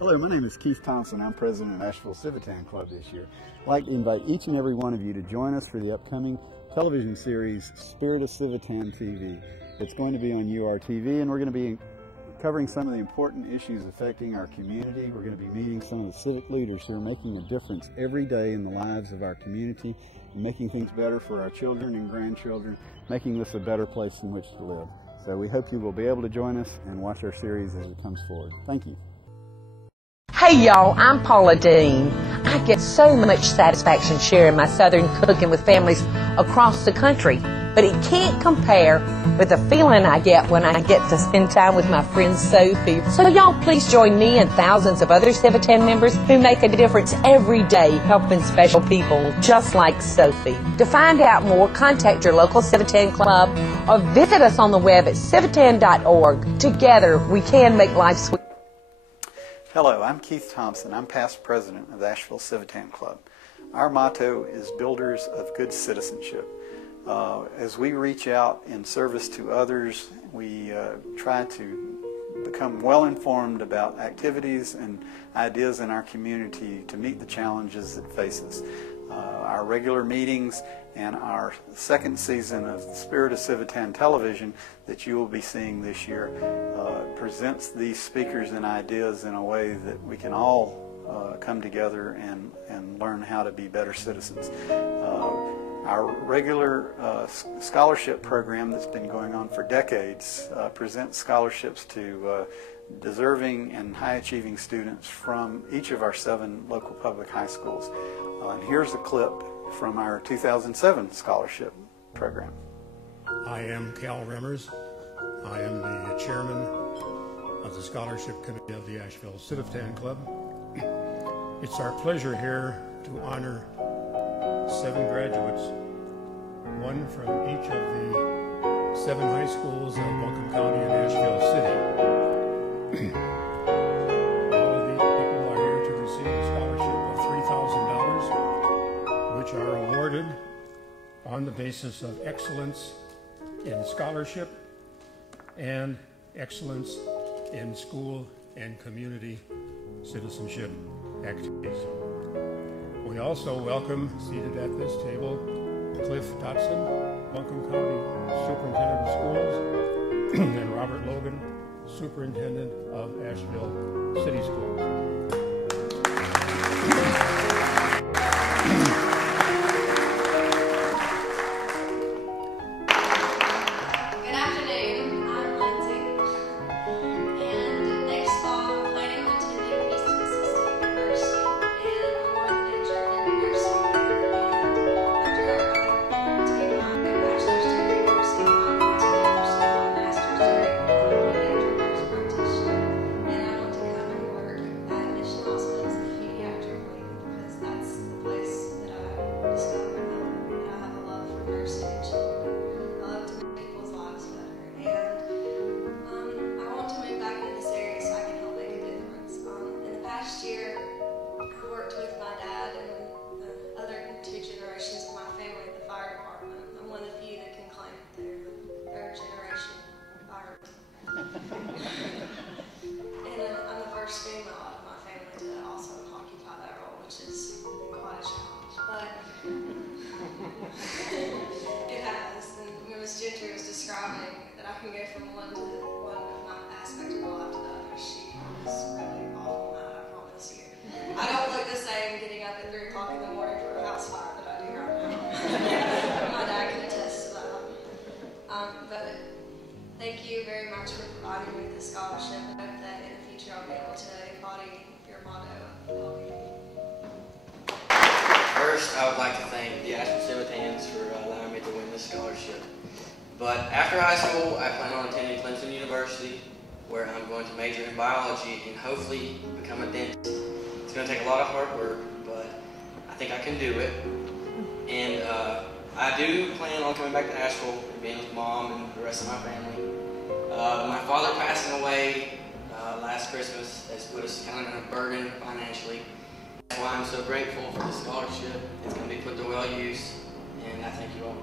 Hello, my name is Keith Thompson. I'm president of Asheville Civitan Club this year. I'd like to invite each and every one of you to join us for the upcoming television series, Spirit of Civitan TV. It's going to be on URTV, and we're going to be covering some of the important issues affecting our community. We're going to be meeting some of the civic leaders who are making a difference every day in the lives of our community, and making things better for our children and grandchildren, making this a better place in which to live. So we hope you will be able to join us and watch our series as it comes forward. Thank you. Hey y'all, I'm Paula Dean. I get so much satisfaction sharing my Southern cooking with families across the country, but it can't compare with the feeling I get when I get to spend time with my friend Sophie. So y'all please join me and thousands of other Civitan members who make a difference every day helping special people just like Sophie. To find out more, contact your local Civitan club or visit us on the web at civitan.org. Together we can make life sweet. Hello, I'm Keith Thompson. I'm past president of the Asheville Civitan Club. Our motto is Builders of Good Citizenship. As we reach out in service to others, we try to become well informed about activities and ideas in our community to meet the challenges that face us. Our regular meetings and our second season of the Spirit of Civitan television that you will be seeing this year presents these speakers and ideas in a way that we can all come together and learn how to be better citizens. Our regular scholarship program that's been going on for decades presents scholarships to deserving and high-achieving students from each of our 7 local public high schools. And here's a clip from our 2007 scholarship program. I am Cal Remmers. I am the chairman of the scholarship committee of the Asheville Civitan Club. It's our pleasure here to honor 7 graduates, one from each of the 7 high schools of Buncombe County and Asheville City. All of these people are here to receive a scholarship of $3,000, which are awarded on the basis of excellence in scholarship and excellence in school and community citizenship activities. We also welcome, seated at this table, Cliff Dotson, Buncombe County Superintendent of Schools, and Robert Logan, Superintendent of Asheville City Schools. Thank you very much for providing me with this scholarship. I hope that in the future I'll be able to embody your motto of helping. First, I would like to thank the Asheville Civitans for allowing me to win this scholarship. But after high school, I plan on attending Clemson University, where I'm going to major in biology and hopefully become a dentist. It's going to take a lot of hard work, but I think I can do it. And I do plan on coming back to Asheville and being with Mom and the rest of my family. My father passing away last Christmas has put us kind of in a burden financially. That's why I'm so grateful for the scholarship. It's going to be put to well use, and I thank you all.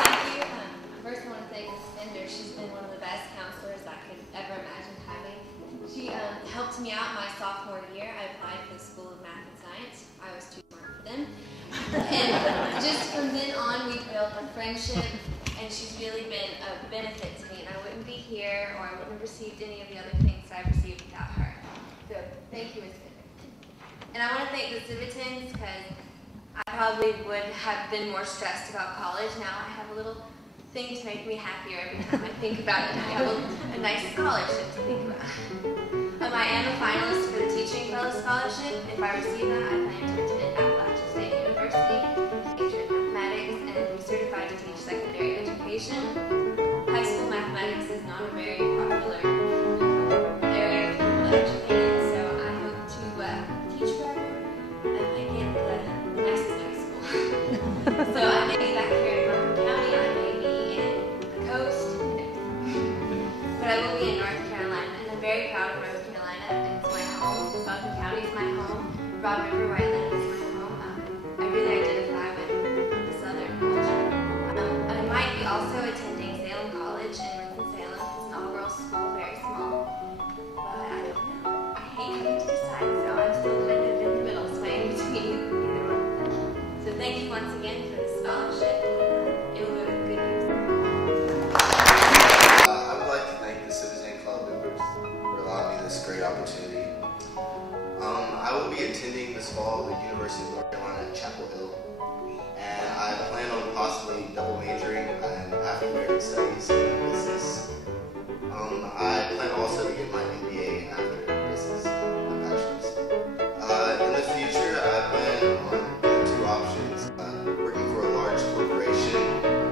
Thank you. First, I want to thank Ms. Fender. She's been one of the best counselors I could ever imagine having. She helped me out my sophomore year. I applied for the School of Math and Science. I was too smart for them. And just from then on, we built a friendship, and she's really been a benefit to me, and I wouldn't be here, or I wouldn't have received any of the other things that I've received without her. So, thank you, Ms. Fender. And I want to thank the Civitans, because I probably would have been more stressed about college. Now I have a little thing to make me happier every time I think about it. I have a nice scholarship to think about. I am a finalist for the Teaching Fellow Scholarship. If I receive that, I plan to attend Appalachian State University, major in mathematics, and be certified to teach secondary education. High school mathematics is not a very popular area for people educated, so I hope to teach forever. I might get the nicest high school. So I may be back here in North County, I may be in the coast, but I will be in North Carolina, and I'm very proud of North Carolina, and it's my home. Buncombe County is my home. Broad River, where I live, is my home. I really identify with the Southern culture. I might be also attending Salem College in Winston-Salem. It's an all-girls school, very small, but I don't know. I hate having to decide, so I'm still kind of in the middle, swaying between either one. So thank you once again for the scholarship. It will go to good use. I would like to thank the Civitan Club members for allowing me this great opportunity. I will be attending this fall the University of North Carolina at Chapel Hill, and I plan on possibly double majoring in African American Studies and business. I plan also to get my MBA after business, my bachelor's. In the future, I plan on getting two options, working for a large corporation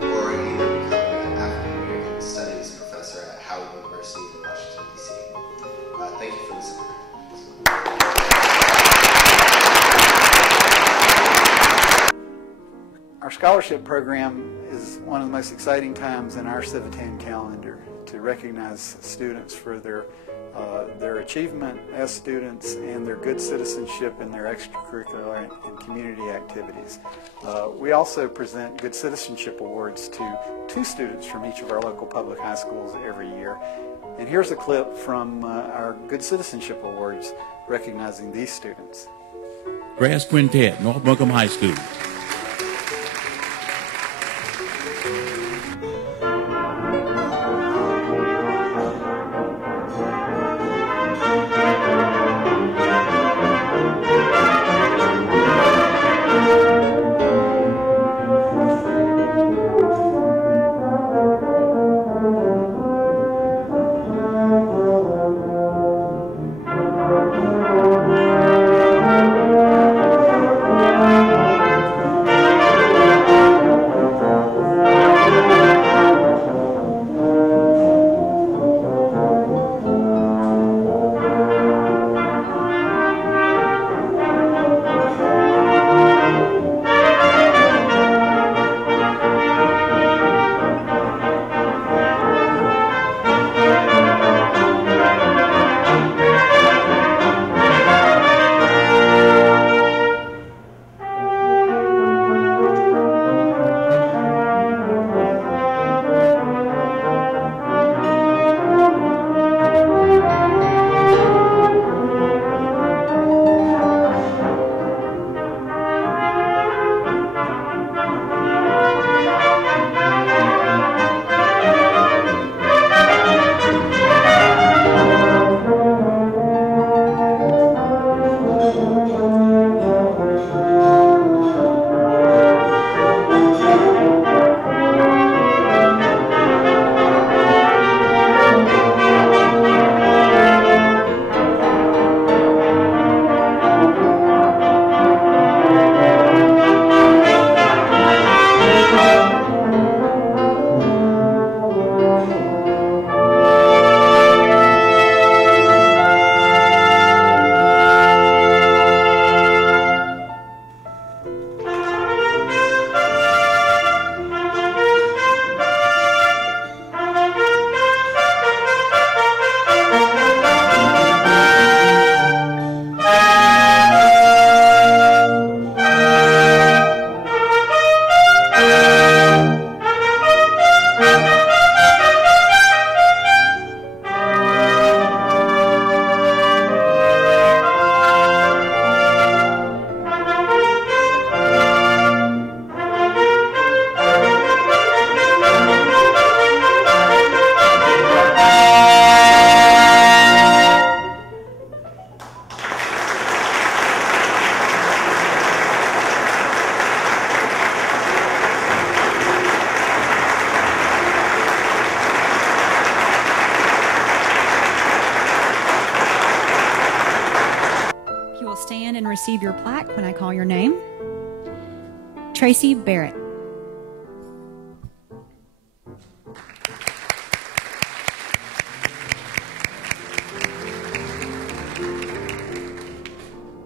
or either becoming an African American Studies professor at Howard University in Washington, D.C. Thank you for listening. Our scholarship program is one of the most exciting times in our Civitan calendar to recognize students for their achievement as students and their good citizenship in their extracurricular and community activities. We also present Good Citizenship Awards to 2 students from each of our local public high schools every year. And here's a clip from our Good Citizenship Awards recognizing these students. Brass Quintet, North Buncombe High School. stand and receive your plaque when I call your name. Tracy Barrett.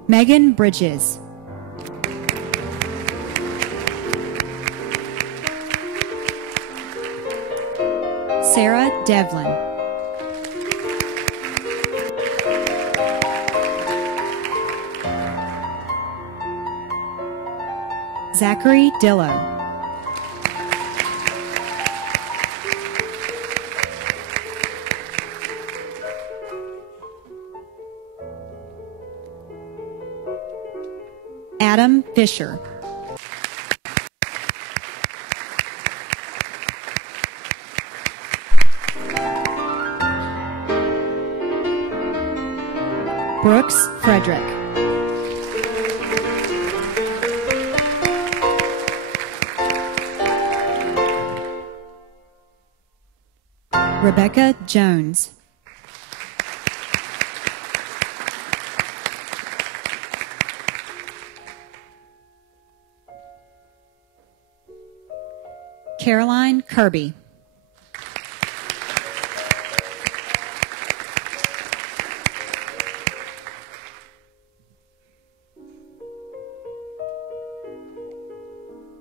Megan Bridges. Sarah Devlin. Zachary Dillo. Adam Fisher. Brooks Frederick. Rebecca Jones. Caroline Kirby.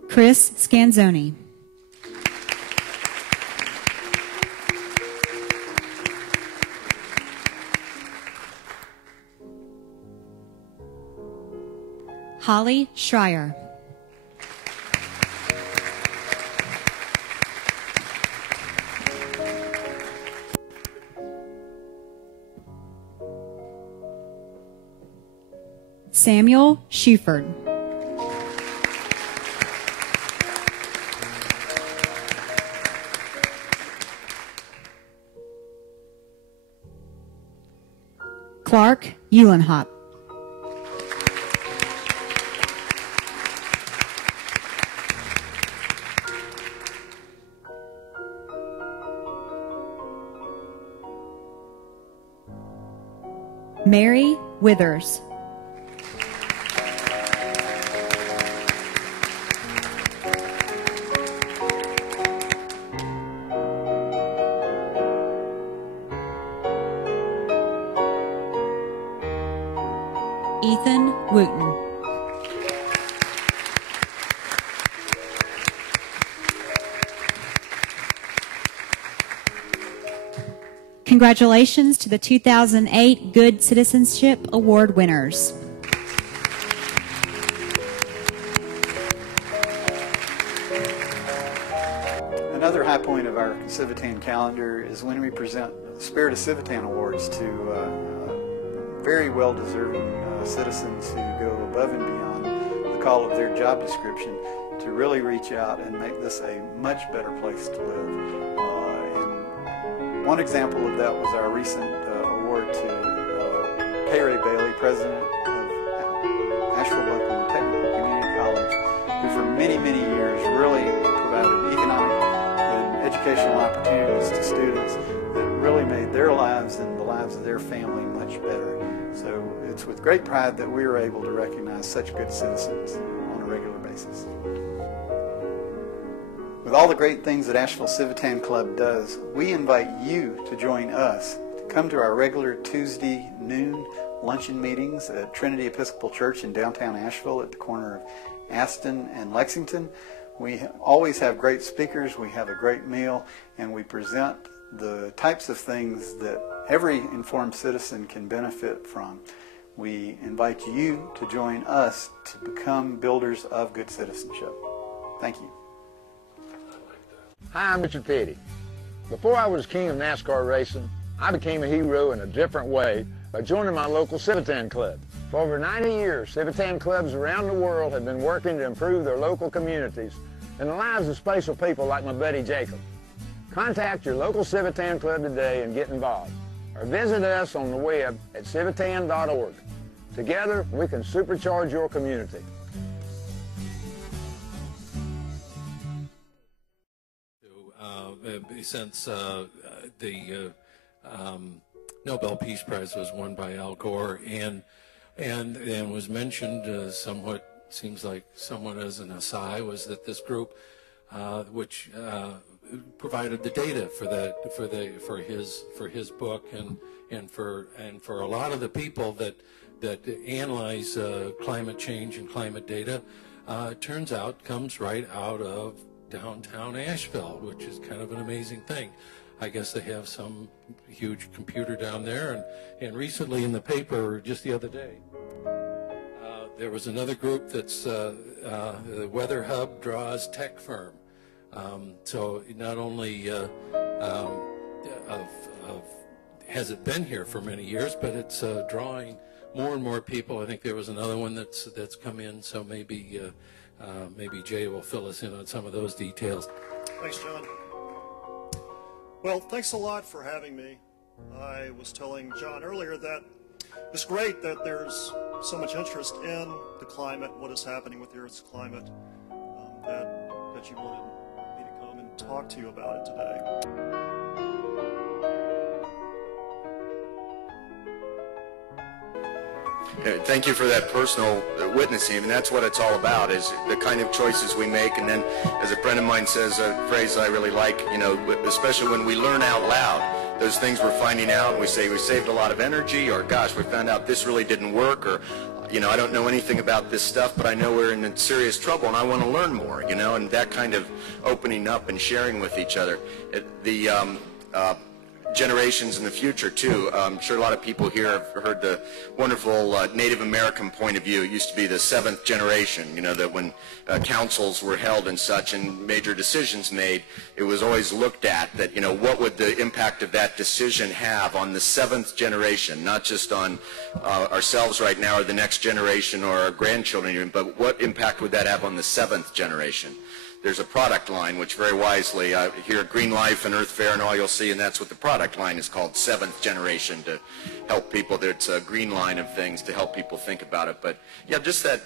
Chris Scanzoni. Holly Schreier. Samuel Schuford. Clark Eulenhop. Mary Withers. Ethan Wooten. Congratulations to the 2008 Good Citizenship Award winners. Another high point of our Civitan calendar is when we present Spirit of Civitan Awards to very well-deserving citizens who go above and beyond the call of their job description to really reach out and make this a much better place to live. And one example of that was our recent award to K. Ray Bailey, president of Asheville Technical Community College, who for many, many years really provided economic and educational opportunities to students that really made their lives and the lives of their family much better. So it's with great pride that we are able to recognize such good citizens on a regular basis. With all the great things that Asheville Civitan Club does, we invite you to join us to come to our regular Tuesday noon luncheon meetings at Trinity Episcopal Church in downtown Asheville at the corner of Aston and Lexington. We always have great speakers, we have a great meal, and we present the types of things that every informed citizen can benefit from. We invite you to join us to become builders of good citizenship. Thank you. Hi, I'm Richard Petty. Before I was king of NASCAR racing, I became a hero in a different way by joining my local Civitan Club. For over 90 years, Civitan clubs around the world have been working to improve their local communities and the lives of special people like my buddy Jacob. Contact your local Civitan Club today and get involved, or visit us on the web at civitan.org. Together, we can supercharge your community. Since the Nobel Peace Prize was won by Al Gore, and And was mentioned somewhat, seems like somewhat as an aside, was that this group, which provided the data for his book and for a lot of the people that analyze climate change and climate data, turns out comes right out of downtown Asheville, which is kind of an amazing thing. I guess they have some huge computer down there, and recently in the paper, just the other day, there was another group that's the Weather Hub Draws Tech Firm. So not only has it been here for many years, but it's drawing more and more people. I think there was another one that's come in, so maybe Jay will fill us in on some of those details. Thanks, John. Well, thanks a lot for having me. I was telling John earlier that it's great that there's so much interest in the climate, what is happening with the Earth's climate, that you wanted me to come and talk to you about it today. Thank you for that personal witnessing, and that's what it's all about, is the kind of choices we make. And then, as a friend of mine says, a phrase I really like, you know, especially when we learn out loud, those things we're finding out, we say we saved a lot of energy, or gosh, we found out this really didn't work, or, you know, I don't know anything about this stuff, but I know we're in serious trouble and I want to learn more, you know, and that kind of opening up and sharing with each other. Generations in the future too. I'm sure a lot of people here have heard the wonderful Native American point of view. It used to be the seventh generation, you know, that when councils were held and such and major decisions made, it was always looked at that, you know, what would the impact of that decision have on the seventh generation, not just on ourselves right now or the next generation or our grandchildren even, but what impact would that have on the seventh generation? There's a product line, which very wisely, here at Green Life and Earth Fair and all you'll see, and that's what the product line is called, seventh generation, to help people. It's a green line of things to help people think about it. But yeah, just that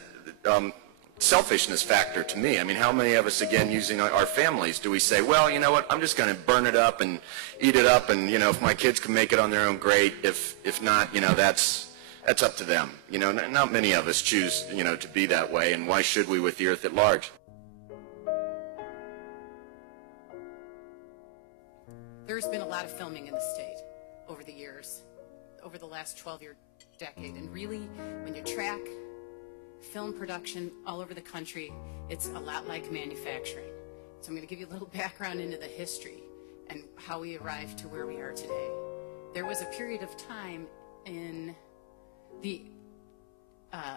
selfishness factor to me. I mean, how many of us, again, using our families, do we say, well, you know what, I'm just going to burn it up and eat it up, and, you know, if my kids can make it on their own, great. If not, you know, that's up to them. You know, not many of us choose, you know, to be that way, and why should we with the earth at large? There's been a lot of filming in the state over the years, over the last 12-year decade, and really, when you track film production all over the country, it's a lot like manufacturing. So I'm going to give you a little background into the history and how we arrived to where we are today. There was a period of time in the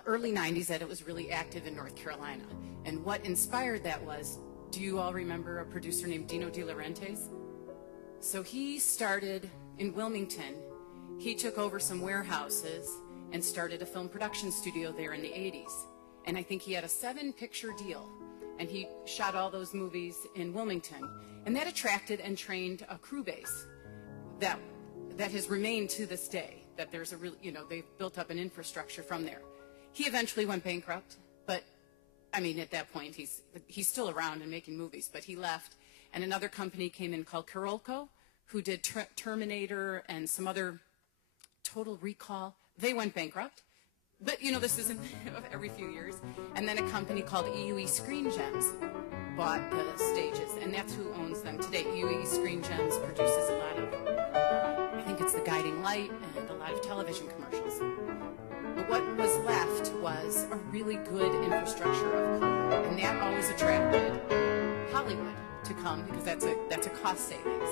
early 90s that it was really active in North Carolina, and what inspired that was, do you all remember a producer named Dino De Laurentiis? So he started in Wilmington. He took over some warehouses and started a film production studio there in the 80s. And I think he had a 7-picture deal. And he shot all those movies in Wilmington. And that attracted and trained a crew base that has remained to this day. That there's a real, you know, they've built up an infrastructure from there. He eventually went bankrupt, but I mean, at that point, he's still around and making movies, but he left. And another company came in called Carolco, who did Terminator and some other Total Recall. They went bankrupt. But, you know, this isn't every few years. And then a company called EUE Screen Gems bought the stages, and that's who owns them today. EUE Screen Gems produces a lot of, I think it's The Guiding Light and a lot of television commercials. But what was left was a really good infrastructure of crew, and that always attracted Hollywood to come, because that's a cost savings.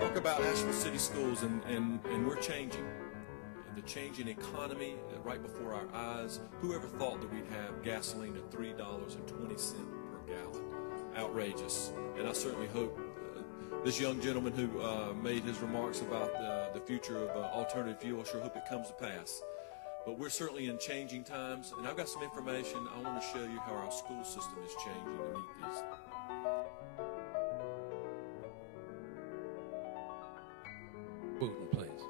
Talk about Asheville City Schools, and we're changing. And the changing economy right before our eyes. Whoever thought that we'd have gasoline at $3.20 per gallon? Outrageous. And I certainly hope this young gentleman who made his remarks about the future of alternative fuel, I sure hope it comes to pass. But we're certainly in changing times, and I've got some information I want to show you how our school system is changing to meet these. Wooten, please.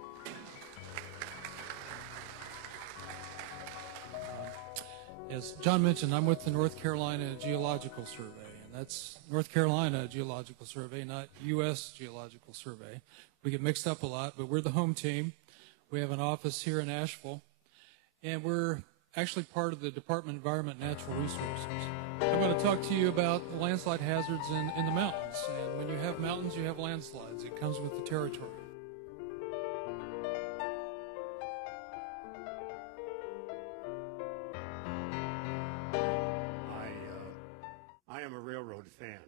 As John mentioned, I'm with the North Carolina Geological Survey, and that's North Carolina Geological Survey, not U.S. Geological Survey. We get mixed up a lot, but we're the home team. We have an office here in Asheville, and we're actually part of the Department of Environment and Natural Resources. I'm going to talk to you about the landslide hazards in the mountains, and when you have mountains, you have landslides. It comes with the territory. I am a railroad fan.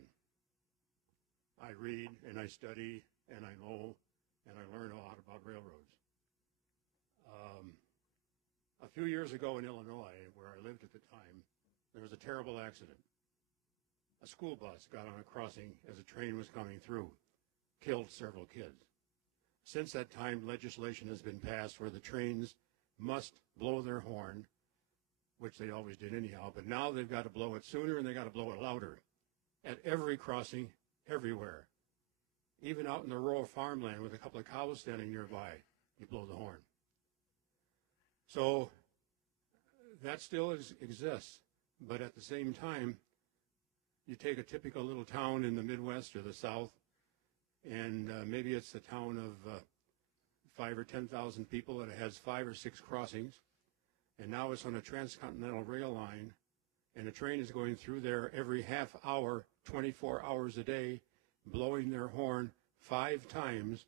I read and I study and I know and I learn a lot about railroads. A few years ago in Illinois, where I lived at the time, there was a terrible accident. A school bus got on a crossing as a train was coming through, killed several kids. Since that time, legislation has been passed where the trains must blow their horn, which they always did anyhow, but now they've got to blow it sooner and they've got to blow it louder at every crossing, everywhere. Even out in the rural farmland with a couple of cows standing nearby, you blow the horn. So that still exists, but at the same time, you take a typical little town in the Midwest or the South, and maybe it's a town of 5,000 or 10,000 people that has 5 or 6 crossings, and now it's on a transcontinental rail line, and a train is going through there every half hour, 24 hours a day, blowing their horn 5 times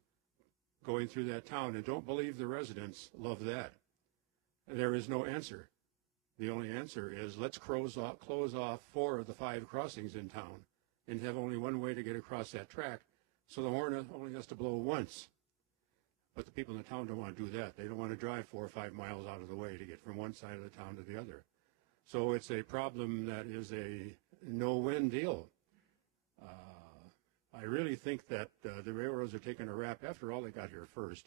going through that town. And don't believe the residents love that. There is no answer. The only answer is let's close off 4 of the 5 crossings in town and have only one way to get across that track, so the horn only has to blow once. But the people in the town don't want to do that. They don't want to drive 4 or 5 miles out of the way to get from one side of the town to the other. So it's a problem that is a no-win deal. I really think that the railroads are taking a rap. After all, they got here first.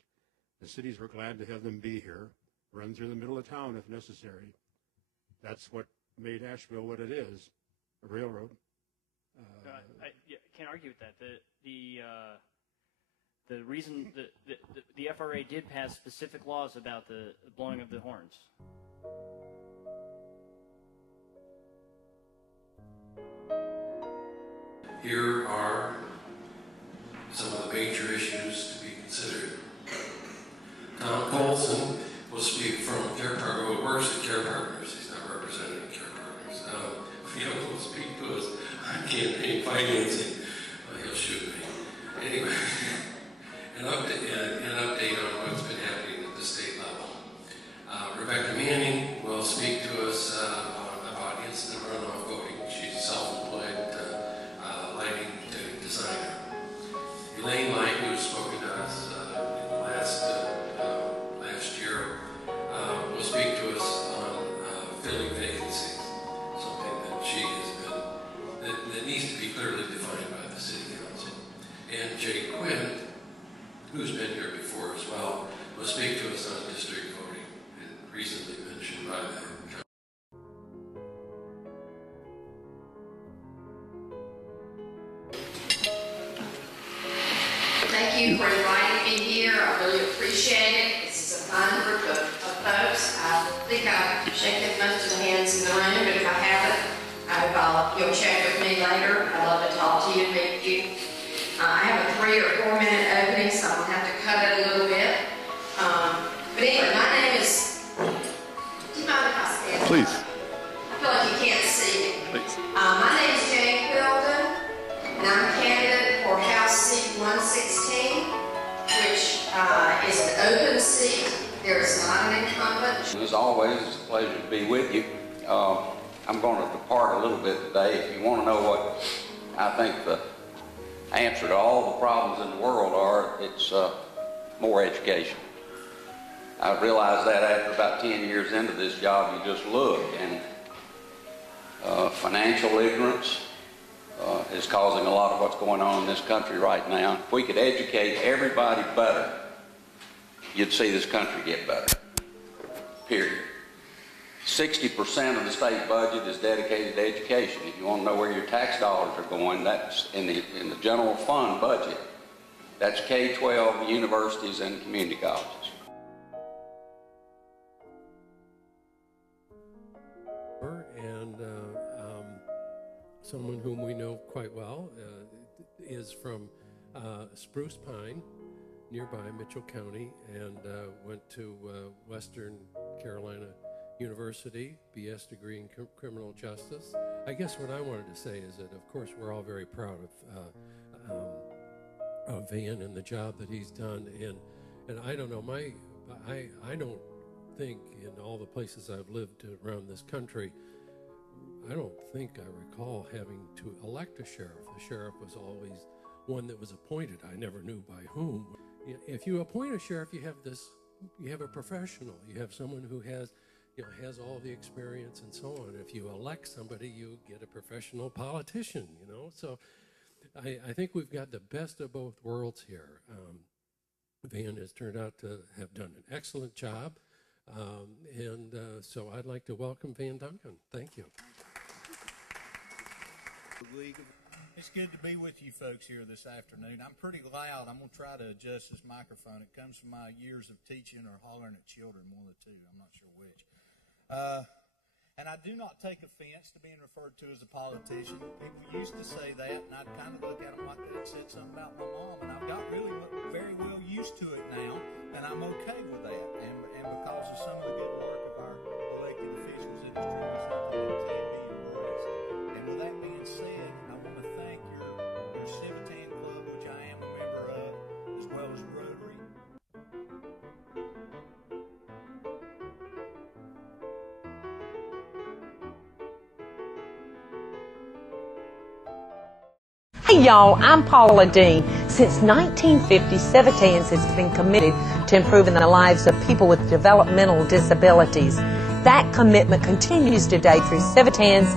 The cities were glad to have them be here, run through the middle of town if necessary. That's what made Asheville what it is, a railroad. I can't argue with that. The reason the FRA did pass specific laws about the blowing of the horns. Here are some of the major issues to be considered. Tom Colson will speak from Care Partners, who works at Care Partners. He's not representing Care Partners. He'll will speak to us on campaign financing. Well, he'll shoot me. Anyway, an update on what's been happening at the state level. Rebecca Manning will speak to us about instant runoff voting. She's a self-employed lighting designer. Elaine Light, who's spoken to us in the last year, will speak to us on filling vacancies, something that she has been, that needs to be clearly defined by the City Council. And Jay Quinn, who's been here before as well, will speak to us on district voting, and recently mentioned by the Thank you for inviting me here. I really appreciate it. This is a fun group of folks. I think I've shaken most of the hands in the room, but if I haven't, I hope you'll check with me later. I'd love to talk to you and meet you. I have a 3 or 4 minute opening, so I'm going to have to cut it a little bit. But anyway, my name is... Do you mind if I stand? Please. I feel like you can't see me. Please. My name is Jane Quilden, and I'm a candidate for House Seat 116, which is an open seat. There is not an incumbent. As always, it's a pleasure to be with you. I'm going to depart a little bit today. If you want to know what I think the answer to all the problems in the world are, it's more education. I realized that after about 10 years into this job, you just look, and financial ignorance is causing a lot of what's going on in this country right now. If we could educate everybody better, you'd see this country get better, period. 60% of the state budget is dedicated to education. If you want to know where your tax dollars are going, that's in the general fund budget. That's K-12, universities, and community colleges. someone whom we know quite well, is from Spruce Pine, nearby Mitchell County, and went to Western Carolina University, BS degree in criminal justice. I guess what I wanted to say is that, of course, we're all very proud of Van and the job that he's done. And I don't know, I don't think in all the places I've lived around this country, I don't think I recall having to elect a sheriff. The sheriff was always one that was appointed. I never knew by whom. If you appoint a sheriff, you have a professional. You have someone who has all the experience and so on. If you elect somebody, you get a professional politician, So I think we've got the best of both worlds here. Van has turned out to have done an excellent job. So I'd like to welcome Van Duncan. Thank you. It's good to be with you folks here this afternoon. I'm pretty loud. I'm going to try to adjust this microphone. It comes from my years of teaching or hollering at children, one of the two. I'm not sure which. And I do not take offense to being referred to as a politician. People used to say that, and I'd kind of look at them like they'd said something about my mom, and I've got really very well used to it now, and I'm okay with that. And because of some of the good work of our elected officials, it is truly something that can be embraced. And with that being said, I want to thank your Civitan Club, which I am a member of, as well as Rotary. Hey y'all, I'm Paula Dean. Since 1950, Civitans has been committed to improving the lives of people with developmental disabilities. That commitment continues today through Civitans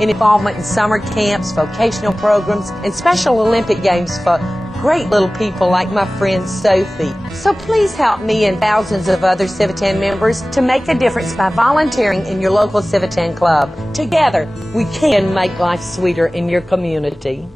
in involvement in summer camps, vocational programs, and Special Olympic Games for great little people like my friend Sophie. So please help me and thousands of other Civitan members to make a difference by volunteering in your local Civitan club. Together, we can make life sweeter in your community.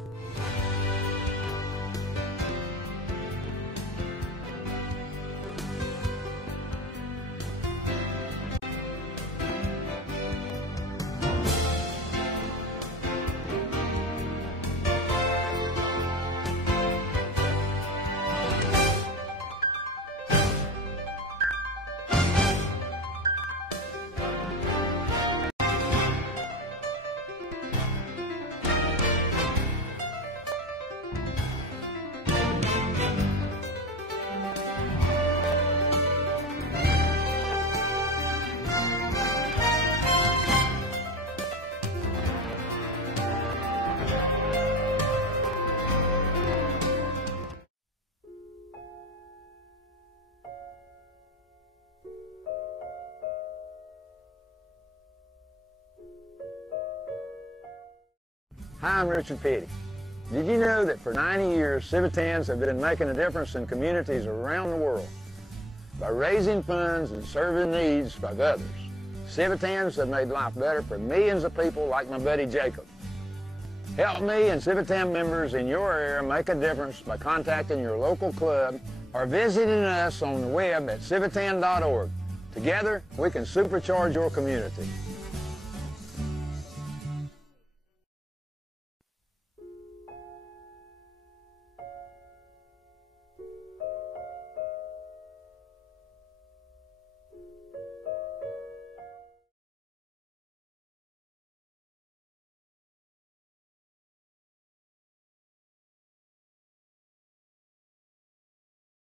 Hi, I'm Richard Petty. Did you know that for 90 years, Civitans have been making a difference in communities around the world by raising funds and serving needs of others? Civitans have made life better for millions of people like my buddy Jacob. Help me and Civitan members in your area make a difference by contacting your local club or visiting us on the web at civitan.org. Together, we can supercharge your community.